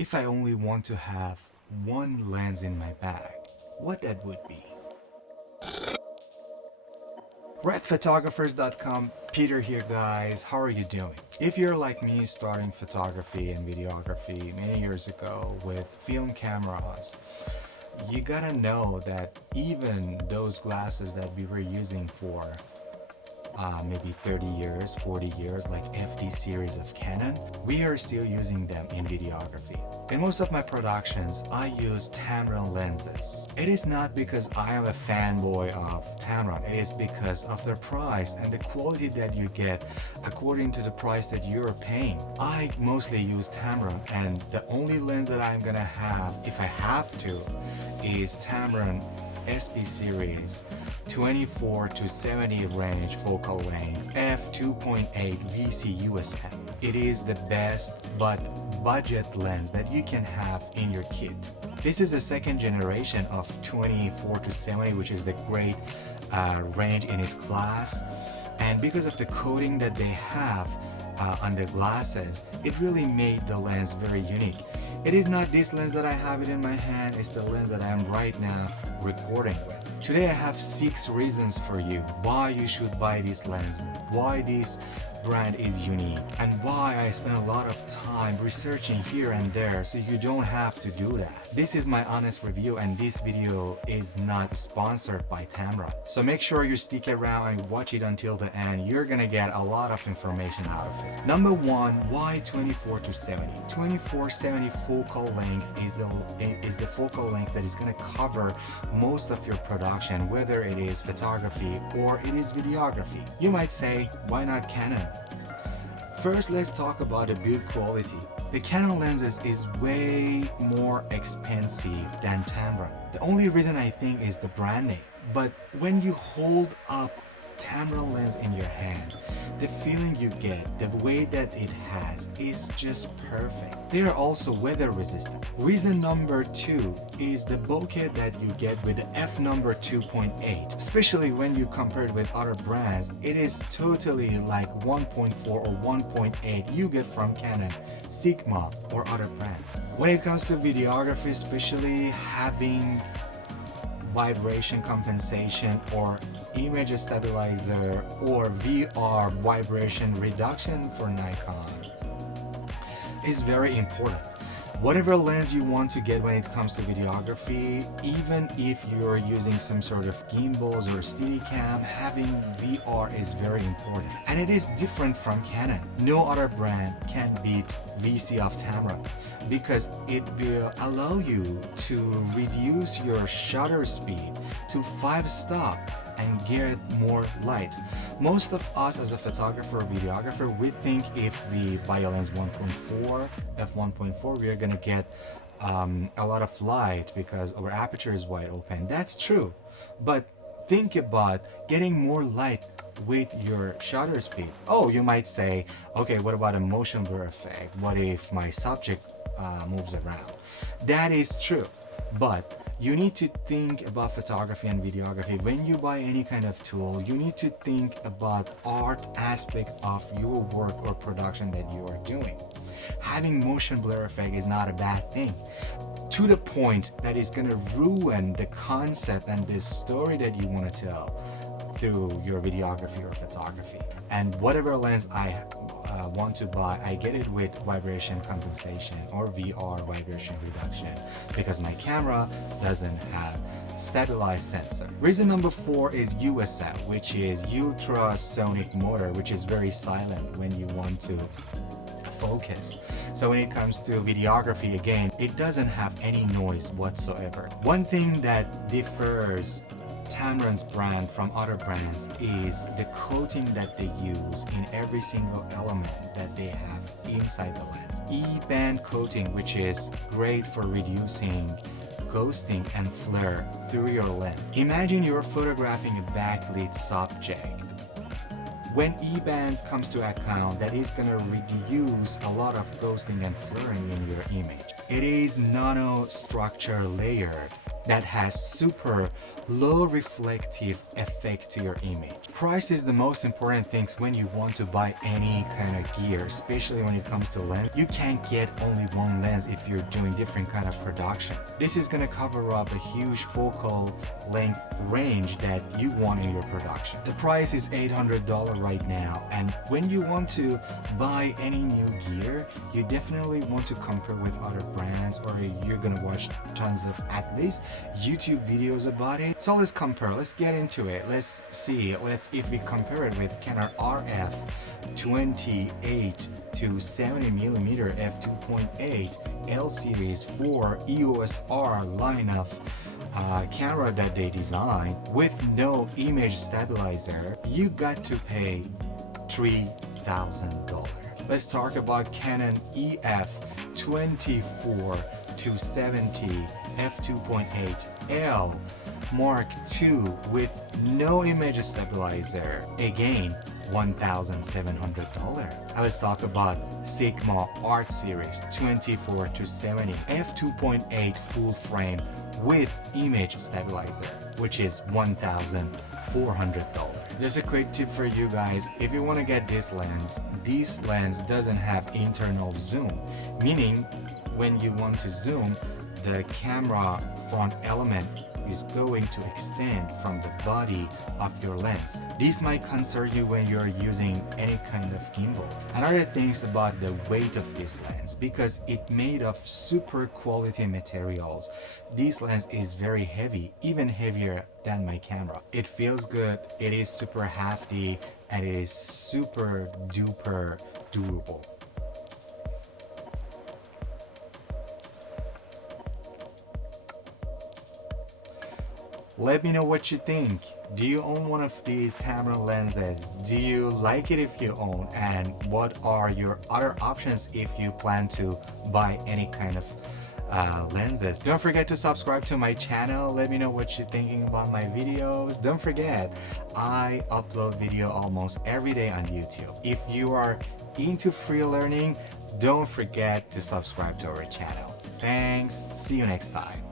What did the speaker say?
If I only want to have one lens in my bag, what that would be? RedPhotographers.com, Peter here guys, how are you doing? If you're like me starting photography and videography many years ago with film cameras, you gotta know that even those glasses that we were using for maybe 30 years, 40 years, like FD series of Canon, we are still using them in videography. In most of my productions, I use Tamron lenses. It is not because I am a fanboy of Tamron, it is because of their price and the quality that you get according to the price that you're paying. I mostly use Tamron, and the only lens that I'm gonna have, if I have to, is Tamron SP series 24 to 70 range focal length f2.8 VC USM. It is the best but budget lens that you can have in your kit. This is the second generation of 24 to 70, which is the great range in its class, and because of the coating that they have on the glasses, it really made the lens very unique. It is not this lens that I have it in my hand, it's the lens that I am right now recording with. Today I have 6 reasons for you why you should buy this lens, why this brand is unique, and why I spend a lot of time researching here and there so you don't have to do that. This is my honest review, and this video is not sponsored by Tamron. So make sure you stick around and watch it until the end. You're gonna get a lot of information out of it. Number 1, why 24 to 70? 24-70 focal length is the focal length that is gonna cover most of your production, whether it is photography or it is videography. You might say, why not Canon? First, let's talk about the build quality. The Canon lenses is way more expensive than Tamron. The only reason I think is the brand name. But when you hold up Tamron lens in your hand, the feeling you get, the way that it has, is just perfect. They are also weather resistant. Reason number 2 is the bokeh that you get with the f number 2.8. Especially when you compare it with other brands, it is totally like 1.4 or 1.8 you get from Canon, Sigma, or other brands. When it comes to videography, especially having vibration compensation or image stabilizer or VR vibration reduction for Nikon is very important. Whatever lens you want to get when it comes to videography, even if you're using some sort of gimbals or Steadicam, having VR is very important. And it is different from Canon. No other brand can beat VC of Tamron because it will allow you to reduce your shutter speed to 5-stop and get more light. Most of us as a photographer or videographer, we think if we buy a lens 1.4, f1.4, we are gonna get a lot of light because our aperture is wide open. That's true, but think about getting more light with your shutter speed. Oh, you might say, okay, what about a motion blur effect? What if my subject moves around? That is true, but you need to think about photography and videography. When you buy any kind of tool, you need to think about art aspect of your work or production that you are doing. Having motion blur effect is not a bad thing, to the point that it's gonna ruin the concept and the story that you want to tell through your videography or photography. And whatever lens I want to buy, I get it with vibration compensation or VR vibration reduction because my camera doesn't have stabilized sensor. Reason number 4 is USM, which is ultrasonic motor, which is very silent when you want to focus. So when it comes to videography, again, it doesn't have any noise whatsoever. One thing that differs Tamron's brand from other brands is the coating that they use in every single element that they have inside the lens. eBAND coating, which is great for reducing ghosting and flare through your lens. Imagine you're photographing a backlit subject. When eBAND comes to account, that is going to reduce a lot of ghosting and flaring in your image. It is nanostructure layered that has super low reflective effect to your image. Price is the most important thing when you want to buy any kind of gear, especially when it comes to lens. You can't get only one lens if you're doing different kind of productions. This is gonna cover up a huge focal length range that you want in your production. The price is $800 right now, and when you want to buy any new gear, you definitely want to compare with other brands, or you're gonna watch tons of at least YouTube videos about it. So let's compare, let's get into it. Let's see, if we compare it with Canon RF 28 to 70mm f2.8 L series 4 EOS R line of camera that they designed with no image stabilizer, you got to pay $3,000. Let's talk about Canon EF 24 to 70 f2.8 L Mark II with no image stabilizer. Again, $1,700. Let's talk about Sigma Art Series 24 to 70 f2.8 full frame with image stabilizer, which is $1,400. Just a quick tip for you guys: if you want to get this lens doesn't have internal zoom, meaning when you want to zoom, the camera front element is going to extend from the body of your lens. This might concern you when you're using any kind of gimbal. Another thing is about the weight of this lens, because it's made of super quality materials. This lens is very heavy, even heavier than my camera. It feels good, it is super hefty, and it is super duper durable. Let me know what you think. Do you own one of these Tamron lenses? Do you like it if you own? And what are your other options if you plan to buy any kind of lenses? Don't forget to subscribe to my channel. Let me know what you're thinking about my videos. Don't forget, I upload video almost every day on YouTube. If you are into free learning, don't forget to subscribe to our channel. Thanks. See you next time.